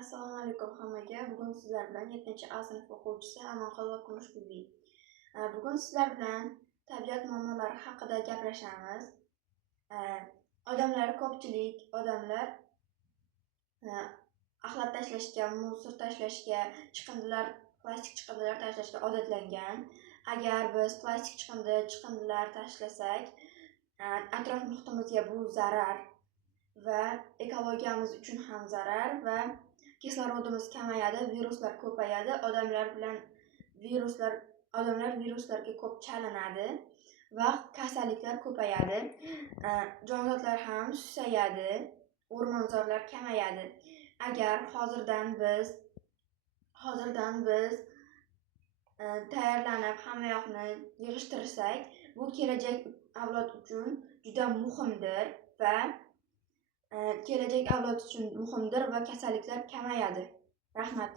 Assalomu alaykum hammaga. Bugun sizlar bilan 7A sinf o'quvchisi Amonqul va Kumushgulli. Bugun sizlar bilan tabiat muammolari haqida gaplashamiz. Ko'pchilik odamlar axlat tashlashga, musor tashlashga, plastik chiqindilar tashlashga odatlangan. Agar biz plastik chiqindilar tashlasak, atrof muhitimizga bu zarar va ekologiyamiz uchun ham zarar va kislorodimiz kamayadi, viruslar ko'payadi, odamlar viruslarga ko'p chalinadi va kasalliklar ko'payadi. Jonzotlar ham susayadi, o'rmonzorlar kamayadi. Agar hozirdan biz tayyorlanib hamma yoqni yig'ishtirsak, bu kelajak avlod uchun juda muhimdir va kasalliklar kamayadi. Rahmat.